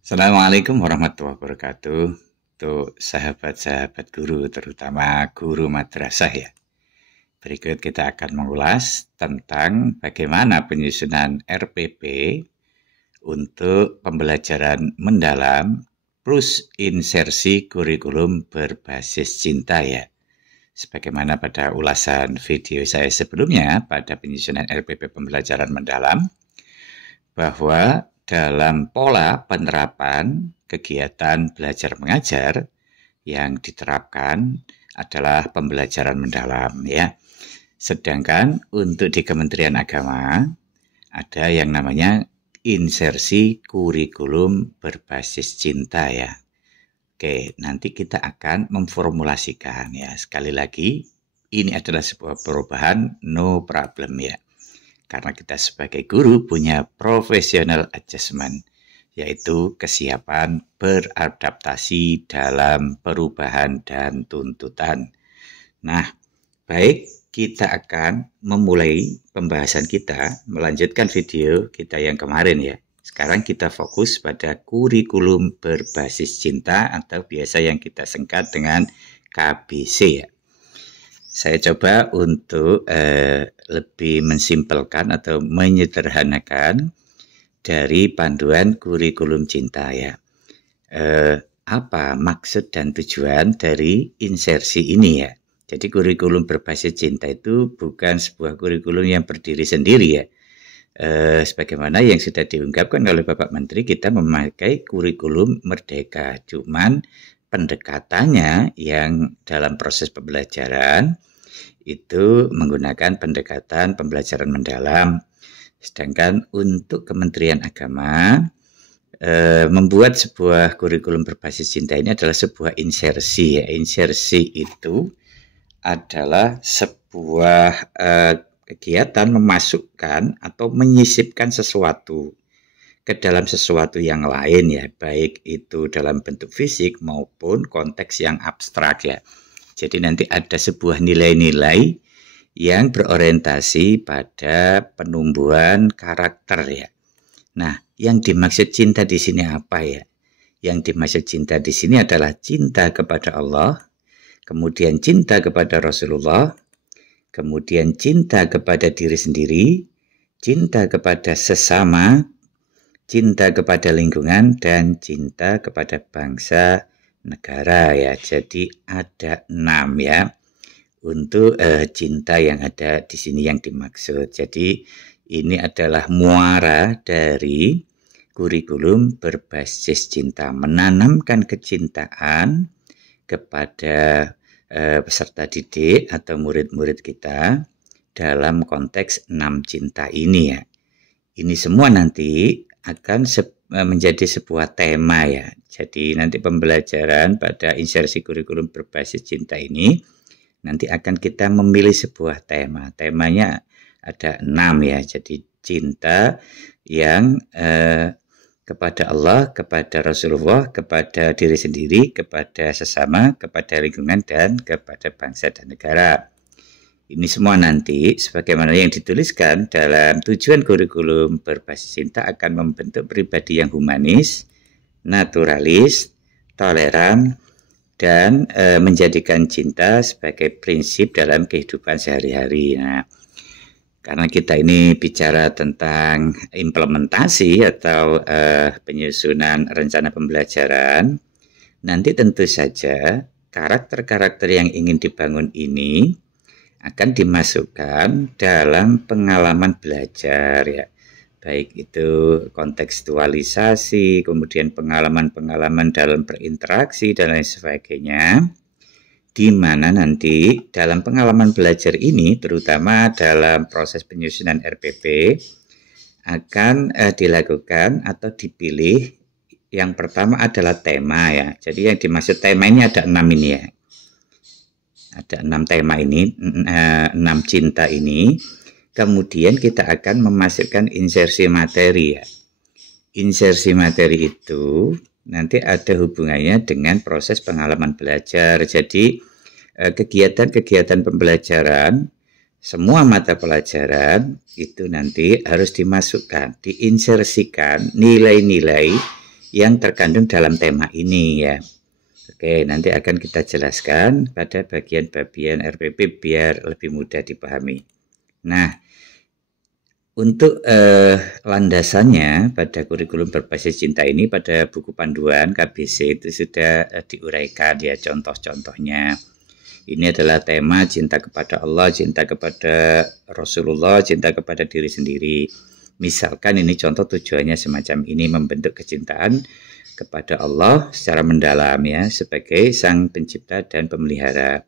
Assalamualaikum warahmatullahi wabarakatuh. Untuk sahabat-sahabat guru, terutama guru madrasah ya. Berikut kita akan mengulas tentang bagaimana penyusunan RPP untuk pembelajaran mendalam plus insersi kurikulum berbasis cinta ya. Sebagaimana pada ulasan video saya sebelumnya pada penyusunan RPP pembelajaran mendalam, bahwa dalam pola penerapan kegiatan belajar mengajar yang diterapkan adalah pembelajaran mendalam ya. Sedangkan untuk di Kementerian Agama ada yang namanya insersi kurikulum berbasis cinta ya. Oke, nanti kita akan memformulasikan ya. Sekali lagi, ini adalah sebuah perubahan no problem ya. Karena kita sebagai guru punya professional adjustment, yaitu kesiapan beradaptasi dalam perubahan dan tuntutan. Nah, baik, kita akan memulai pembahasan kita, melanjutkan video kita yang kemarin ya. Sekarang kita fokus pada kurikulum berbasis cinta atau biasa yang kita singkat dengan KBC ya. Saya coba untuk lebih mensimpelkan atau menyederhanakan dari panduan kurikulum cinta ya. Apa maksud dan tujuan dari insersi ini ya. Jadi kurikulum berbasis cinta itu bukan sebuah kurikulum yang berdiri sendiri ya. Sebagaimana yang sudah diungkapkan oleh Bapak Menteri, kita memakai kurikulum merdeka. Cuman pendekatannya yang dalam proses pembelajaran itu menggunakan pendekatan pembelajaran mendalam. Sedangkan untuk Kementerian Agama membuat sebuah kurikulum berbasis cinta ini adalah sebuah insersi ya. Insersi itu adalah sebuah kegiatan memasukkan atau menyisipkan sesuatu ke dalam sesuatu yang lain ya, baik itu dalam bentuk fisik maupun konteks yang abstrak ya. Jadi nanti ada sebuah nilai-nilai yang berorientasi pada penumbuhan karakter ya. Nah, yang dimaksud cinta di sini apa ya? Yang dimaksud cinta di sini adalah cinta kepada Allah, kemudian cinta kepada Rasulullah, kemudian cinta kepada diri sendiri, cinta kepada sesama, cinta kepada lingkungan, dan cinta kepada bangsa negara ya. Jadi ada 6 ya untuk cinta yang ada di sini yang dimaksud. Jadi ini adalah muara dari kurikulum berbasis cinta, menanamkan kecintaan kepada peserta didik atau murid-murid kita dalam konteks 6 cinta ini ya. Ini semua nanti akan menjadi sebuah tema ya. Jadi nanti pembelajaran pada insersi kurikulum berbasis cinta ini nanti akan kita memilih sebuah tema. Temanya ada 6 ya. Jadi cinta yang kepada Allah, kepada Rasulullah, kepada diri sendiri, kepada sesama, kepada lingkungan, dan kepada bangsa dan negara. Ini semua nanti sebagaimana yang dituliskan dalam tujuan kurikulum berbasis cinta akan membentuk pribadi yang humanis, naturalis, toleran, dan menjadikan cinta sebagai prinsip dalam kehidupan sehari-hari. Nah, karena kita ini bicara tentang implementasi atau penyusunan rencana pembelajaran, nanti tentu saja karakter-karakter yang ingin dibangun ini akan dimasukkan dalam pengalaman belajar ya. Baik itu kontekstualisasi, kemudian pengalaman-pengalaman dalam berinteraksi dan lain sebagainya. Di mana nanti dalam pengalaman belajar ini, terutama dalam proses penyusunan RPP, akan dilakukan atau dipilih. Yang pertama adalah tema ya. Jadi yang dimaksud tema ini ada 6 ini ya. Ada 6 tema ini, 6 cinta ini. Kemudian kita akan memasukkan insersi materi ya. Insersi materi itu nanti ada hubungannya dengan proses pengalaman belajar. Jadi kegiatan-kegiatan pembelajaran, semua mata pelajaran itu nanti harus dimasukkan, diinsersikan nilai-nilai yang terkandung dalam tema ini ya. Oke, nanti akan kita jelaskan pada bagian-bagian RPP biar lebih mudah dipahami. Nah, untuk landasannya pada kurikulum berbasis cinta ini pada buku panduan KBC itu sudah diuraikan ya contoh-contohnya. Ini adalah tema cinta kepada Allah, cinta kepada Rasulullah, cinta kepada diri sendiri. Misalkan ini contoh tujuannya semacam ini, membentuk kecintaan kepada Allah secara mendalam ya, sebagai sang pencipta dan pemelihara.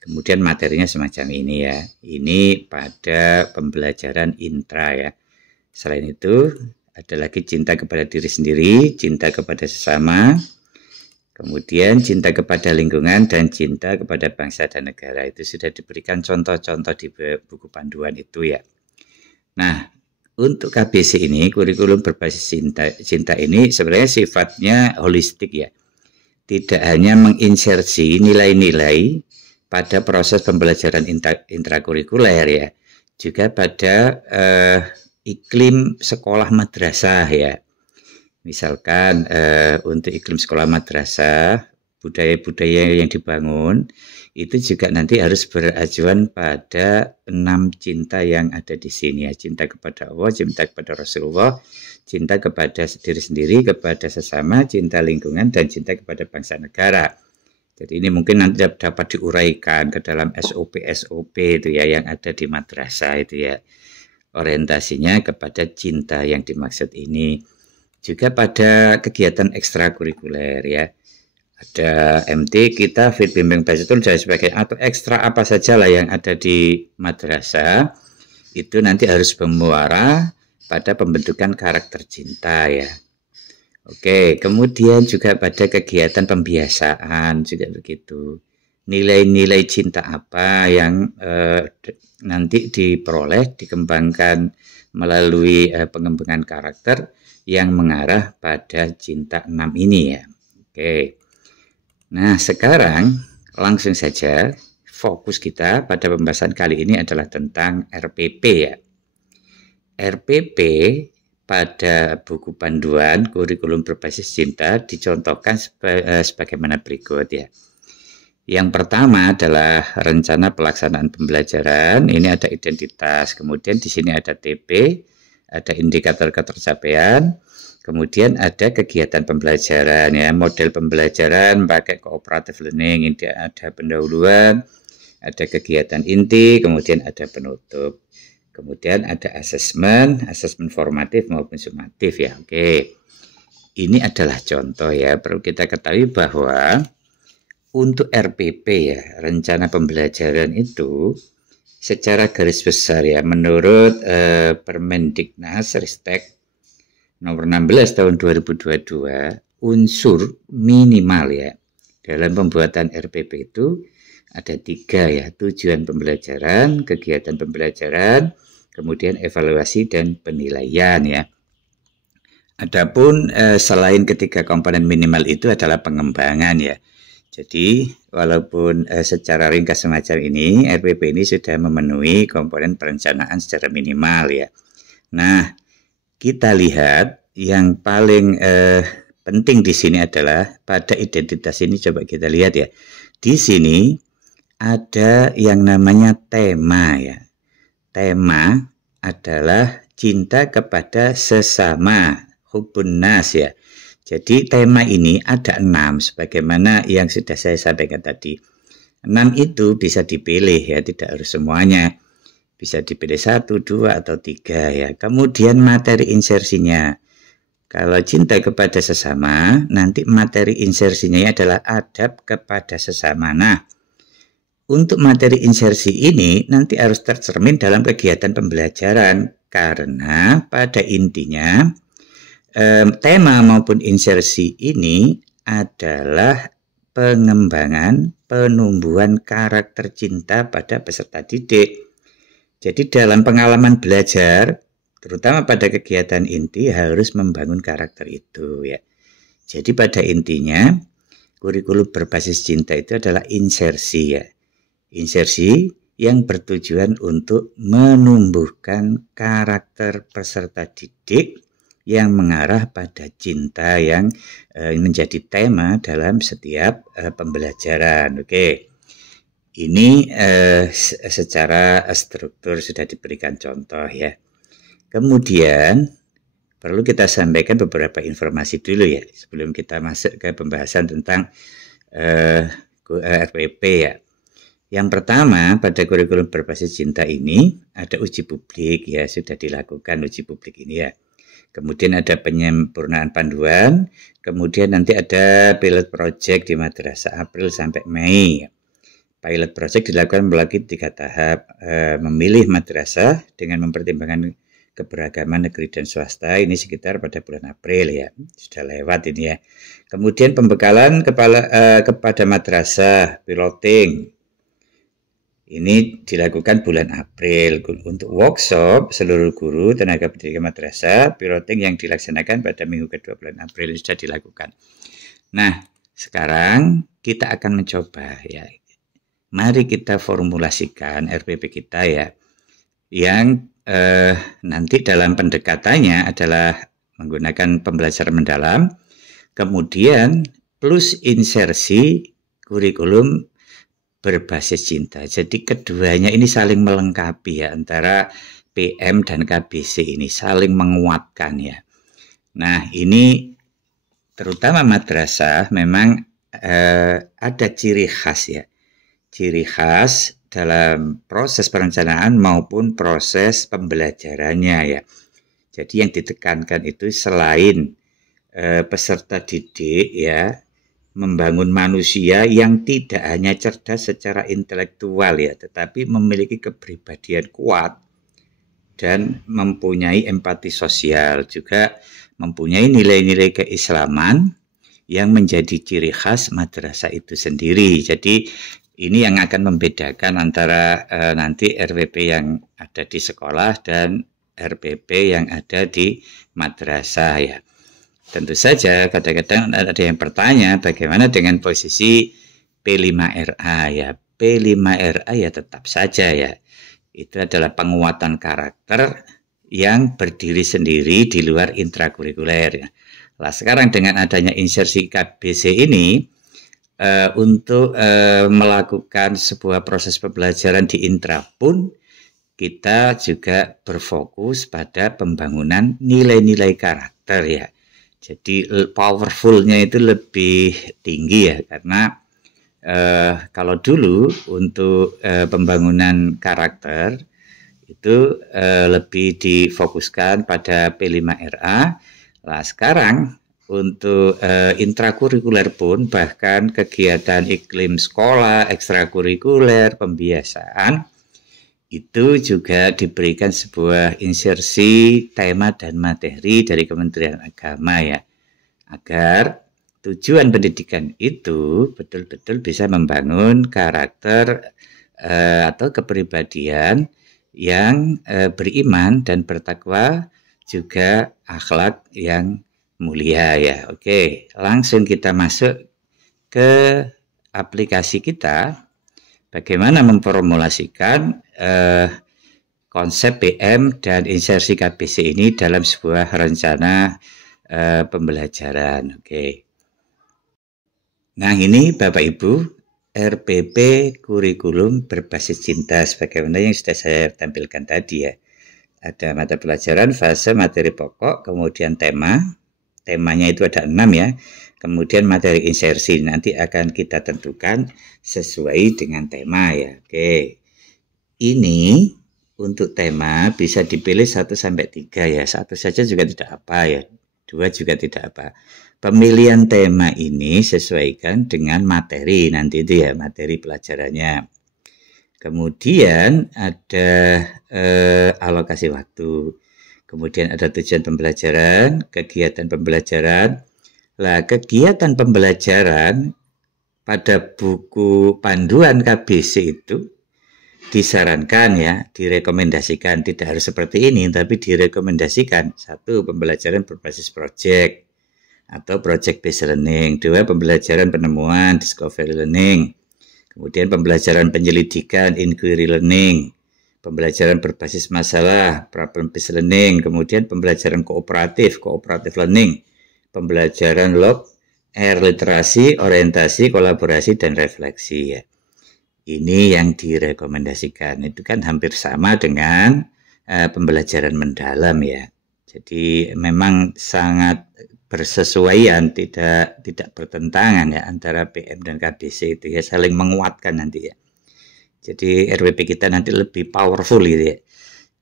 Kemudian materinya semacam ini ya. Ini pada pembelajaran intra ya. Selain itu ada lagi cinta kepada diri sendiri, cinta kepada sesama, kemudian cinta kepada lingkungan dan cinta kepada bangsa dan negara. Itu sudah diberikan contoh-contoh di buku panduan itu ya. Nah, untuk KBC ini, kurikulum berbasis cinta ini sebenarnya sifatnya holistik ya. Tidak hanya menginsersi nilai-nilai pada proses pembelajaran intrakurikuler ya, juga pada iklim sekolah madrasah ya. Misalkan untuk iklim sekolah madrasah, budaya-budaya yang dibangun itu juga nanti harus beracuan pada 6 cinta yang ada di sini ya. Cinta kepada Allah, cinta kepada Rasulullah, cinta kepada diri sendiri, kepada sesama, cinta lingkungan, dan cinta kepada bangsa negara. Jadi ini mungkin nanti dapat diuraikan ke dalam SOP-SOP itu ya yang ada di madrasah itu ya. Orientasinya kepada cinta yang dimaksud ini. Juga pada kegiatan ekstrakurikuler ya. Ada MT, kita fit bimbing bacatul dan sebagainya, atau ekstra apa saja lah yang ada di madrasah, itu nanti harus bermuara pada pembentukan karakter cinta ya. Oke, kemudian juga pada kegiatan pembiasaan juga begitu. Nilai-nilai cinta apa yang nanti diperoleh, dikembangkan melalui pengembangan karakter yang mengarah pada cinta 6 ini ya. Oke. Nah, sekarang langsung saja fokus kita pada pembahasan kali ini adalah tentang RPP ya. RPP pada buku panduan kurikulum berbasis cinta dicontohkan sebagaimana berikut ya. Yang pertama adalah rencana pelaksanaan pembelajaran. Ini ada identitas, kemudian di sini ada TP, ada indikator ketercapaian. Kemudian ada kegiatan pembelajaran ya, model pembelajaran pakai cooperative learning, ini ada pendahuluan, ada kegiatan inti, kemudian ada penutup. Kemudian ada asesmen formatif maupun sumatif ya. Oke. Ini adalah contoh ya, perlu kita ketahui bahwa untuk RPP ya, rencana pembelajaran itu secara garis besar ya, menurut Permendiknas-Ristek nomor 16 tahun 2022, unsur minimal ya dalam pembuatan RPP itu ada 3 ya, tujuan pembelajaran, kegiatan pembelajaran, kemudian evaluasi dan penilaian ya. Adapun selain ketiga komponen minimal itu adalah pengembangan ya. Jadi walaupun secara ringkas semacam ini, RPP ini sudah memenuhi komponen perencanaan secara minimal ya. Nah, kita lihat yang paling penting di sini adalah pada identitas ini, coba kita lihat ya. Di sini ada yang namanya tema ya. Tema adalah cinta kepada sesama, hubbun nas ya. Jadi tema ini ada 6 sebagaimana yang sudah saya sampaikan tadi. 6 itu bisa dipilih ya, tidak harus semuanya. Bisa dipilih 1, 2, atau 3 ya. Kemudian materi insersinya. Kalau cinta kepada sesama, nanti materi insersinya adalah adab kepada sesama. Nah, untuk materi insersi ini nanti harus tercermin dalam kegiatan pembelajaran. Karena pada intinya tema maupun insersi ini adalah pengembangan, penumbuhan karakter cinta pada peserta didik. Jadi dalam pengalaman belajar, terutama pada kegiatan inti harus membangun karakter itu ya. Jadi pada intinya kurikulum berbasis cinta itu adalah insersi ya. Insersi yang bertujuan untuk menumbuhkan karakter peserta didik yang mengarah pada cinta yang menjadi tema dalam setiap pembelajaran. Oke. Ini secara struktur sudah diberikan contoh ya. Kemudian perlu kita sampaikan beberapa informasi dulu ya sebelum kita masuk ke pembahasan tentang RPP ya. Yang pertama, pada kurikulum berbasis cinta ini ada uji publik ya, sudah dilakukan uji publik ini ya. Kemudian ada penyempurnaan panduan, kemudian nanti ada pilot project di madrasah April sampai Mei. Pilot project dilakukan melalui 3 tahap, memilih madrasah dengan mempertimbangkan keberagaman negeri dan swasta, ini sekitar pada bulan April ya, sudah lewat ini ya. Kemudian pembekalan kepada madrasah, piloting, ini dilakukan bulan April. Untuk workshop seluruh guru tenaga pendidikan madrasah, piloting yang dilaksanakan pada minggu kedua bulan April sudah dilakukan. Nah, sekarang kita akan mencoba ya. Mari kita formulasikan RPP kita ya, yang nanti dalam pendekatannya adalah menggunakan pembelajaran mendalam, kemudian plus insersi kurikulum berbasis cinta. Jadi keduanya ini saling melengkapi ya, antara PM dan KBC ini saling menguatkan ya. Nah, ini terutama madrasah memang ada ciri khas ya. Ciri khas dalam proses perencanaan maupun proses pembelajarannya ya. Jadi yang ditekankan itu selain peserta didik ya, membangun manusia yang tidak hanya cerdas secara intelektual ya, tetapi memiliki kepribadian kuat dan mempunyai empati sosial, juga mempunyai nilai-nilai keislaman yang menjadi ciri khas madrasah itu sendiri. Jadi ini yang akan membedakan antara nanti RPP yang ada di sekolah dan RPP yang ada di madrasah ya. Tentu saja kadang-kadang ada yang bertanya bagaimana dengan posisi P5RA ya. P5RA ya tetap saja ya. Itu adalah penguatan karakter yang berdiri sendiri di luar intrakurikuler ya. Nah, sekarang dengan adanya insersi KBC ini untuk melakukan sebuah proses pembelajaran di intra pun kita juga berfokus pada pembangunan nilai-nilai karakter ya. Jadi powerfulnya itu lebih tinggi ya, karena kalau dulu untuk pembangunan karakter itu lebih difokuskan pada P5RA. Nah, sekarang untuk intrakurikuler pun, bahkan kegiatan iklim sekolah, ekstrakurikuler, pembiasaan, itu juga diberikan sebuah insersi tema dan materi dari Kementerian Agama ya, agar tujuan pendidikan itu betul-betul bisa membangun karakter atau kepribadian yang beriman dan bertakwa, juga akhlak yang mulia ya. Oke, langsung kita masuk ke aplikasi kita. Bagaimana memformulasikan konsep PM dan insersi KBC ini dalam sebuah rencana pembelajaran. Oke. Nah, ini Bapak Ibu, RPP kurikulum berbasis cinta sebagaimana yang sudah saya tampilkan tadi ya. Ada mata pelajaran, fase, materi pokok, kemudian tema. Temanya itu ada 6 ya. Kemudian materi insersi nanti akan kita tentukan sesuai dengan tema ya. Oke. Ini untuk tema bisa dipilih 1 sampai 3 ya. 1 saja juga tidak apa ya. 2 juga tidak apa. Pemilihan tema ini sesuaikan dengan materi nanti itu ya, materi pelajarannya. Kemudian ada alokasi waktu. Kemudian ada tujuan pembelajaran, kegiatan pembelajaran. Nah, kegiatan pembelajaran pada buku panduan KBC itu disarankan ya, direkomendasikan, tidak harus seperti ini, tapi direkomendasikan. 1, pembelajaran berbasis project atau project based learning. 2, pembelajaran penemuan, discovery learning. Kemudian pembelajaran penyelidikan, inquiry learning. pembelajaran berbasis masalah, problem based learning, kemudian pembelajaran kooperatif, cooperative learning, pembelajaran log, literasi, orientasi, kolaborasi, dan refleksi ya. Ini yang direkomendasikan. Itu kan hampir sama dengan pembelajaran mendalam ya. Jadi memang sangat bersesuaian, tidak bertentangan ya antara PM dan KBC itu ya, saling menguatkan nanti ya. Jadi RWP kita nanti lebih powerful gitu ya,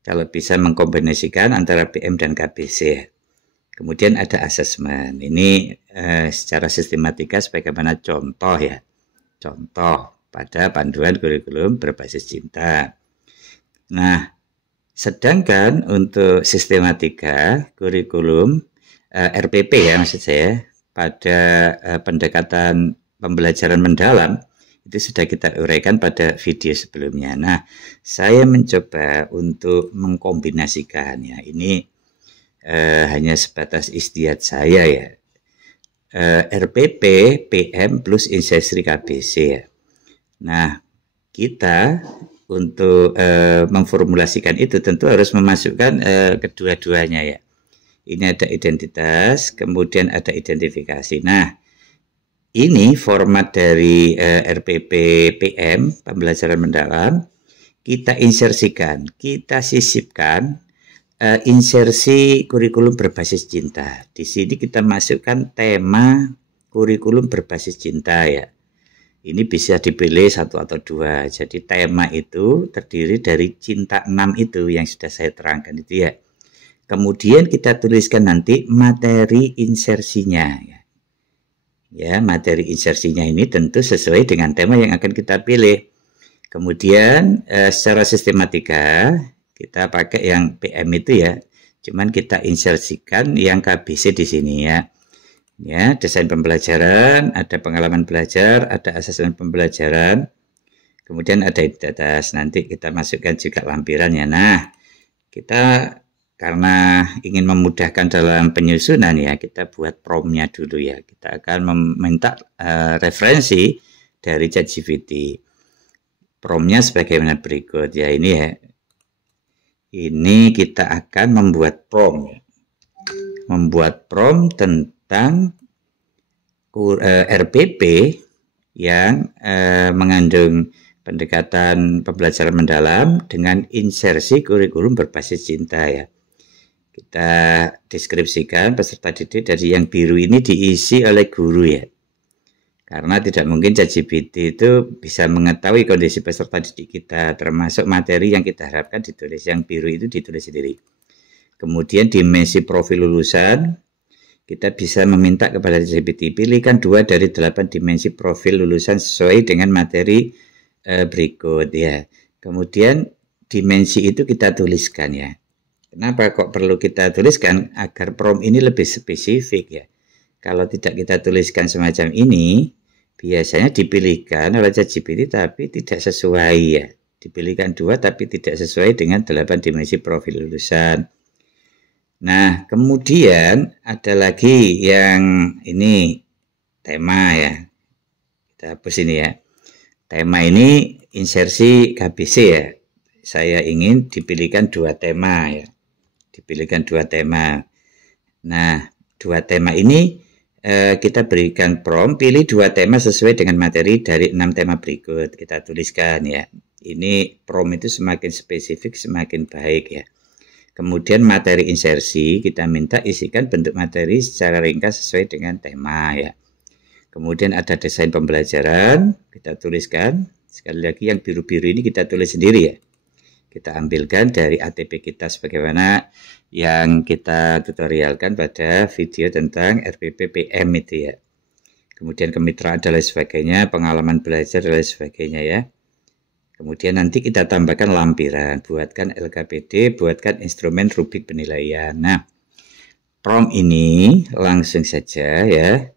kalau bisa mengkombinasikan antara PM dan KBC ya. Kemudian ada asesmen. Ini secara sistematika sebagaimana contoh ya. Contoh pada panduan kurikulum berbasis cinta. Nah, sedangkan untuk sistematika kurikulum RPP ya maksud saya, pada pendekatan pembelajaran mendalam, itu sudah kita uraikan pada video sebelumnya. Nah, saya mencoba untuk mengkombinasikan ya, ini hanya sebatas istiadat saya ya, RPP, PM plus insersi KBC ya. Nah, kita untuk memformulasikan itu tentu harus memasukkan kedua-duanya ya. Ini ada identitas, kemudian ada identifikasi. Nah, ini format dari RPP PM, pembelajaran mendalam, kita insersikan, kita sisipkan insersi kurikulum berbasis cinta. Di sini kita masukkan tema kurikulum berbasis cinta ya. Ini bisa dipilih 1 atau 2. Jadi tema itu terdiri dari cinta 6 itu yang sudah saya terangkan itu ya. Kemudian kita tuliskan nanti materi insersinya ya. Ya, materi insersinya ini tentu sesuai dengan tema yang akan kita pilih. Kemudian secara sistematika kita pakai yang PM itu ya. Cuman kita insersikan yang KBC di sini ya. Ya, desain pembelajaran, ada pengalaman belajar, ada asesmen pembelajaran. Kemudian ada identitas. Nanti kita masukkan juga lampirannya. Nah, kita karena ingin memudahkan dalam penyusunan ya, kita buat promnya dulu ya. Kita akan meminta referensi dari ChatGPT. Promnya sebagaimana berikut ya, ini ya. Ini kita akan membuat prom ya. Membuat prom tentang RPP yang mengandung pendekatan pembelajaran mendalam dengan insersi kurikulum berbasis cinta ya. Kita deskripsikan peserta didik dari yang biru ini diisi oleh guru ya. Karena tidak mungkin ChatGPT itu bisa mengetahui kondisi peserta didik kita, termasuk materi yang kita harapkan ditulis. Yang biru itu ditulis sendiri. Kemudian dimensi profil lulusan, kita bisa meminta kepada ChatGPT, pilihkan 2 dari 8 dimensi profil lulusan sesuai dengan materi berikut ya. Kemudian dimensi itu kita tuliskan ya. Kenapa kok perlu kita tuliskan? Agar prom ini lebih spesifik ya. Kalau tidak kita tuliskan semacam ini, biasanya dipilihkan oleh ChatGPT tapi tidak sesuai ya. Dipilihkan 2 tapi tidak sesuai dengan 8 dimensi profil lulusan. Nah, kemudian ada lagi yang ini tema ya. Kita hapus ini ya. Tema ini insersi KBC ya. Saya ingin dipilihkan 2 tema ya. Dipilihkan 2 tema. Nah, 2 tema ini kita berikan prompt, pilih 2 tema sesuai dengan materi dari 6 tema berikut. Kita tuliskan ya. Ini prompt itu semakin spesifik semakin baik ya. Kemudian materi insersi kita minta isikan bentuk materi secara ringkas sesuai dengan tema ya. Kemudian ada desain pembelajaran, kita tuliskan. Sekali lagi yang biru-biru ini kita tulis sendiri ya. Kita ambilkan dari ATP kita sebagaimana yang kita tutorialkan pada video tentang RPP PM itu ya. Kemudian kemitraan dan lain sebagainya, pengalaman belajar dan lain sebagainya ya. Kemudian nanti kita tambahkan lampiran, buatkan LKPD, buatkan instrumen rubrik penilaian. Nah, prompt ini langsung saja ya.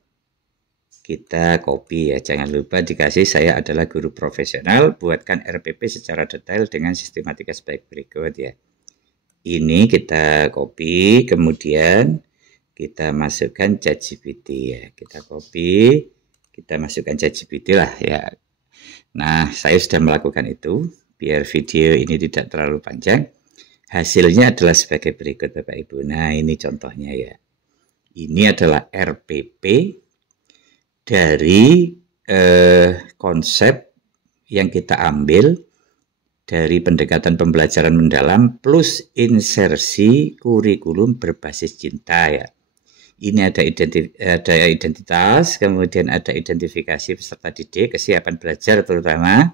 Kita copy ya, jangan lupa dikasih saya adalah guru profesional, buatkan RPP secara detail dengan sistematika sebaik berikut ya. Ini kita copy, kemudian kita masukkan ChatGPT ya. Kita copy, kita masukkan ChatGPT lah ya. Nah, saya sudah melakukan itu. biar video ini tidak terlalu panjang. Hasilnya adalah sebagai berikut Bapak Ibu. Nah ini contohnya ya. Ini adalah RPP dari konsep yang kita ambil dari pendekatan pembelajaran mendalam plus insersi kurikulum berbasis cinta ya. Ini ada identitas, kemudian ada identifikasi peserta didik, kesiapan belajar terutama,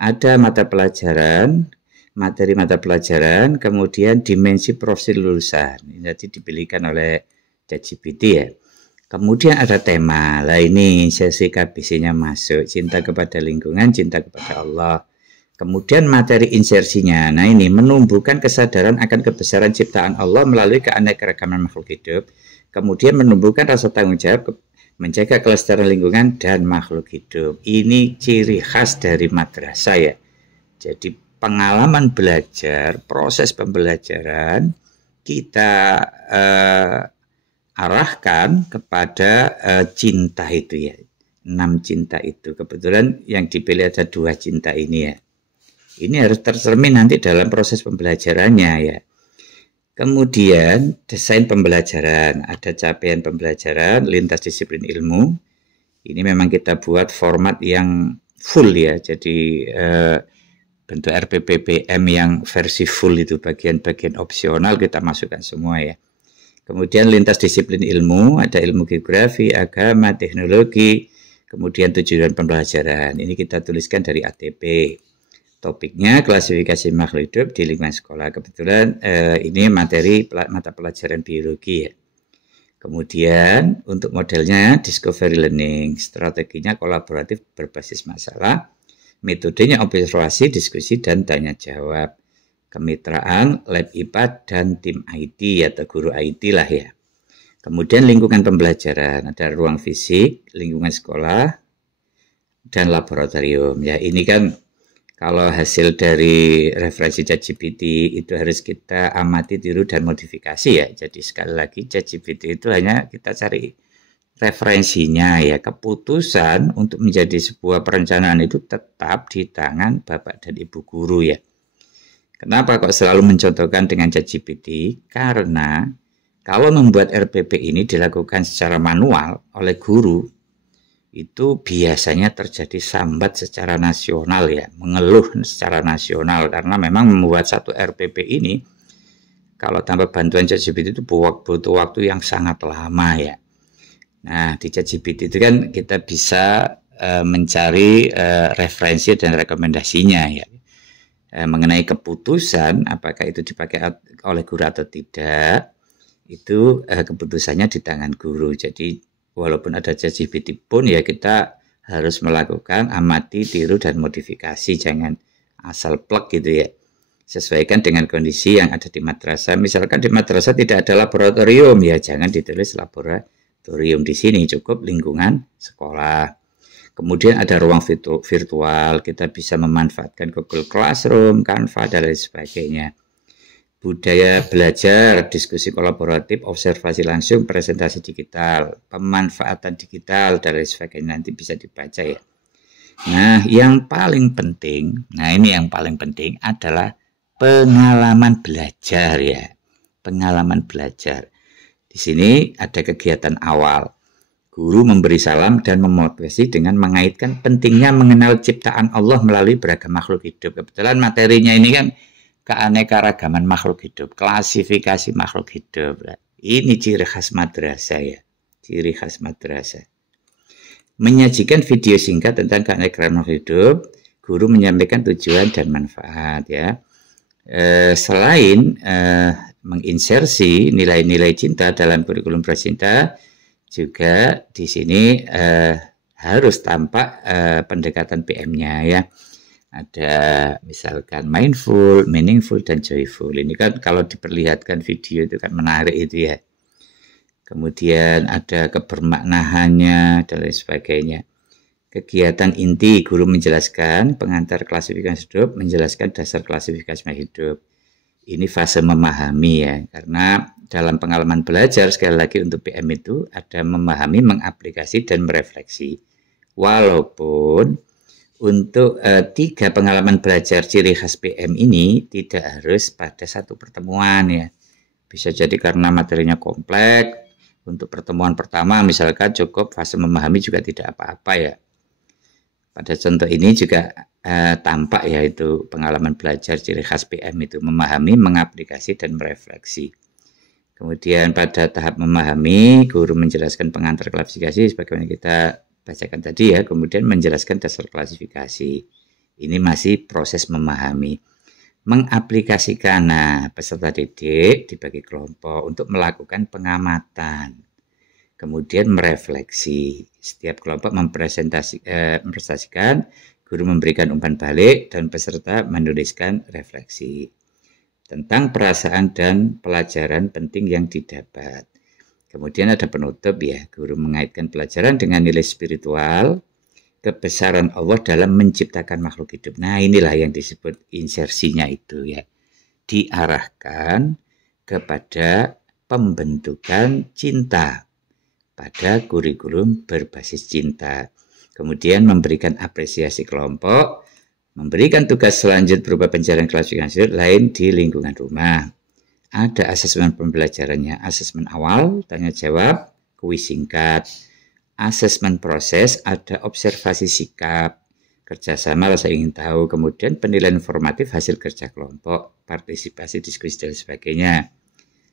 ada mata pelajaran, materi mata pelajaran, kemudian dimensi profil lulusan. Ini nanti dipilihkan oleh ChatGPT ya. Kemudian ada tema, lah ini sesi KBC-nya masuk, cinta kepada lingkungan, cinta kepada Allah. Kemudian materi insersinya, nah ini menumbuhkan kesadaran akan kebesaran ciptaan Allah melalui keanekaragaman makhluk hidup. Kemudian menumbuhkan rasa tanggung jawab, menjaga kelestarian lingkungan dan makhluk hidup. Ini ciri khas dari madrasah ya. Jadi pengalaman belajar, proses pembelajaran kita arahkan kepada cinta itu ya. 6 cinta itu. Kebetulan yang dipilih ada 2 cinta ini ya. Ini harus tercermin nanti dalam proses pembelajarannya ya. Kemudian desain pembelajaran. Ada capaian pembelajaran, lintas disiplin ilmu. Ini memang kita buat format yang full ya. Jadi bentuk RPPBM yang versi full itu bagian-bagian opsional kita masukkan semua ya. Kemudian lintas disiplin ilmu, ada ilmu geografi, agama, teknologi, kemudian tujuan pembelajaran. Ini kita tuliskan dari ATP. Topiknya klasifikasi makhluk hidup di lingkungan sekolah. Kebetulan ini materi mata pelajaran biologi ya. Kemudian untuk modelnya discovery learning, strateginya kolaboratif berbasis masalah, metodenya observasi, diskusi, dan tanya jawab. Kemitraan, lab IPA, dan tim IT atau guru IT lah ya. Kemudian lingkungan pembelajaran, ada ruang fisik, lingkungan sekolah, dan laboratorium. Ya ini kan kalau hasil dari referensi ChatGPT itu harus kita amati, tiru, dan modifikasi ya. Jadi sekali lagi ChatGPT itu hanya kita cari referensinya ya. Keputusan untuk menjadi sebuah perencanaan itu tetap di tangan Bapak dan Ibu guru ya. Kenapa kok selalu mencontohkan dengan ChatGPT? Karena kalau membuat RPP ini dilakukan secara manual oleh guru, itu biasanya terjadi sambat secara nasional ya, mengeluh secara nasional. Karena memang membuat satu RPP ini, kalau tanpa bantuan ChatGPT itu butuh waktu yang sangat lama ya. Nah di ChatGPT itu kan kita bisa mencari referensi dan rekomendasinya ya. Mengenai keputusan apakah itu dipakai oleh guru atau tidak, itu keputusannya di tangan guru. Jadi walaupun ada ChatGPT pun ya kita harus melakukan amati, tiru, dan modifikasi. Jangan asal plug gitu ya. Sesuaikan dengan kondisi yang ada di madrasah. Misalkan di madrasah tidak ada laboratorium, ya jangan ditulis laboratorium di sini, cukup lingkungan sekolah. Kemudian ada ruang virtual, kita bisa memanfaatkan Google Classroom, Canva, dan lain sebagainya. Budaya belajar, diskusi kolaboratif, observasi langsung, presentasi digital, pemanfaatan digital, dan lain sebagainya. Nanti bisa dibaca ya. Nah, yang paling penting, ini yang paling penting adalah pengalaman belajar ya. Pengalaman belajar. Di sini ada kegiatan awal. Guru memberi salam dan memotivasi dengan mengaitkan pentingnya mengenal ciptaan Allah melalui beragam makhluk hidup. Kebetulan materinya ini kan keanekaragaman makhluk hidup, klasifikasi makhluk hidup. Ini ciri khas madrasah ya, ciri khas madrasah. Menyajikan video singkat tentang keanekaragaman makhluk hidup, guru menyampaikan tujuan dan manfaat ya. Selain menginsersi nilai-nilai cinta dalam kurikulum bercinta, juga di sini harus tampak pendekatan PM-nya ya. Ada misalkan mindful, meaningful, dan joyful. Ini kan kalau diperlihatkan video itu kan menarik itu ya. Kemudian ada kebermaknaannya dan lain sebagainya. Kegiatan inti, guru menjelaskan, pengantar klasifikasi hidup, menjelaskan dasar klasifikasi hidup. Ini fase memahami ya, karena dalam pengalaman belajar sekali lagi untuk PM itu ada memahami, mengaplikasi, dan merefleksi. Walaupun untuk 3 pengalaman belajar ciri khas PM ini tidak harus pada satu pertemuan ya. Bisa jadi karena materinya kompleks. Untuk pertemuan pertama misalkan cukup fase memahami juga tidak apa-apa ya. Pada contoh ini juga tampak yaitu pengalaman belajar ciri khas PM itu memahami, mengaplikasi, dan merefleksi. Kemudian pada tahap memahami, guru menjelaskan pengantar klasifikasi sebagaimana kita bacakan tadi ya, kemudian menjelaskan dasar klasifikasi. Ini masih proses memahami. Mengaplikasikan, peserta didik dibagi kelompok untuk melakukan pengamatan. Kemudian merefleksi. Setiap kelompok mempresentasikan, guru memberikan umpan balik, dan peserta menuliskan refleksi tentang perasaan dan pelajaran penting yang didapat. Kemudian ada penutup ya, guru mengaitkan pelajaran dengan nilai spiritual, kebesaran Allah dalam menciptakan makhluk hidup. Nah, inilah yang disebut insersinya itu ya. Diarahkan kepada pembentukan cinta pada kurikulum berbasis cinta. Kemudian memberikan apresiasi kelompok, memberikan tugas selanjut berupa pencarian klasifikasi lain di lingkungan rumah. Ada asesmen pembelajarannya, asesmen awal, tanya jawab, kuis singkat. Asesmen proses, ada observasi sikap, kerjasama, rasa ingin tahu, kemudian penilaian formatif hasil kerja kelompok, partisipasi, diskusi, dan sebagainya.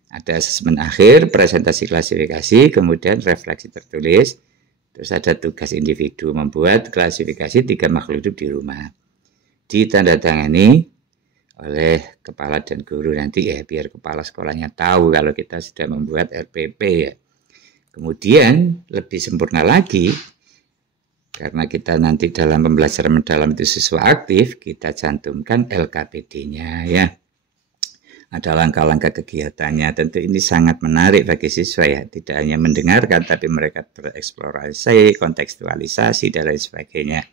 Ada asesmen akhir, presentasi klasifikasi, kemudian refleksi tertulis, terus ada tugas individu membuat klasifikasi 3 makhluk hidup di rumah. Ditandatangani oleh kepala dan guru nanti ya, biar kepala sekolahnya tahu kalau kita sudah membuat RPP ya. Kemudian lebih sempurna lagi, karena kita nanti dalam pembelajaran mendalam itu siswa aktif, kita cantumkan LKPD-nya ya. Ada langkah-langkah kegiatannya, tentu ini sangat menarik bagi siswa ya. Tidak hanya mendengarkan, tapi mereka bereksplorasi, kontekstualisasi, dan lain sebagainya.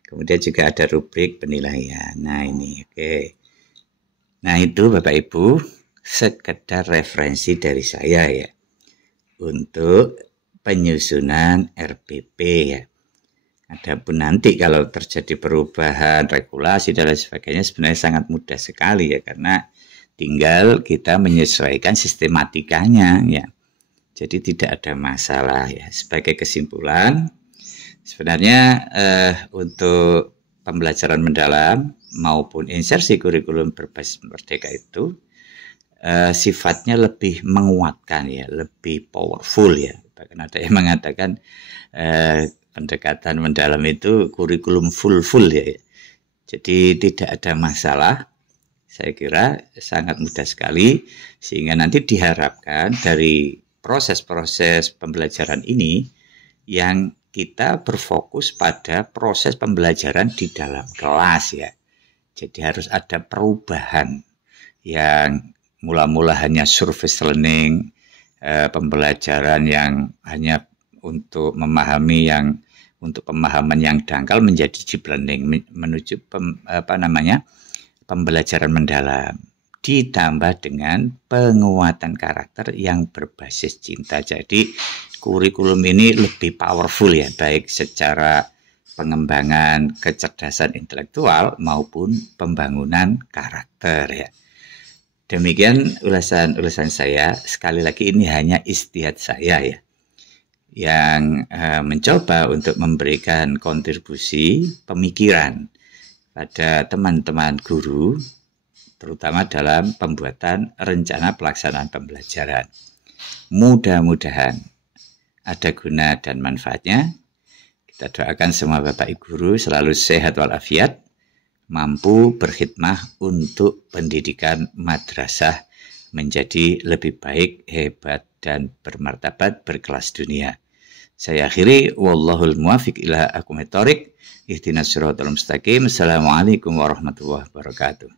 Kemudian juga ada rubrik penilaian. Nah ini, oke. Nah itu Bapak Ibu, sekedar referensi dari saya ya. Untuk penyusunan RPP ya. Adapun nanti kalau terjadi perubahan regulasi dan lain sebagainya sebenarnya sangat mudah sekali ya, karena tinggal kita menyesuaikan sistematikanya ya. Jadi tidak ada masalah ya. Sebagai kesimpulan, sebenarnya untuk pembelajaran mendalam maupun insersi kurikulum berbasis merdeka itu sifatnya lebih menguatkan ya, lebih powerful ya. Bahkan ada yang mengatakan pendekatan mendalam itu kurikulum full ya. Jadi tidak ada masalah. Saya kira sangat mudah sekali, sehingga nanti diharapkan dari proses-proses pembelajaran ini yang kita berfokus pada proses pembelajaran di dalam kelas ya. Jadi harus ada perubahan yang mula-mula hanya surface learning, pembelajaran yang hanya untuk memahami yang untuk pemahaman yang dangkal menjadi deep learning, menuju pembelajaran mendalam, ditambah dengan penguatan karakter yang berbasis cinta. Jadi kurikulum ini lebih powerful ya, baik secara pengembangan kecerdasan intelektual maupun pembangunan karakter ya. Demikian ulasan saya. Sekali lagi ini hanya ijtihad saya ya, yang mencoba untuk memberikan kontribusi pemikiran pada teman-teman guru, terutama dalam pembuatan rencana pelaksanaan pembelajaran. Mudah-mudahan ada guna dan manfaatnya. Kita doakan semua Bapak Ibu guru selalu sehat walafiat, mampu berkhidmah untuk pendidikan madrasah menjadi lebih baik, hebat, dan bermartabat berkelas dunia. Saya akhiri, wallahul muwafiq ila aqwamit thoriq, ihdinas siratal mustaqim. Assalamualaikum warahmatullahi wabarakatuh.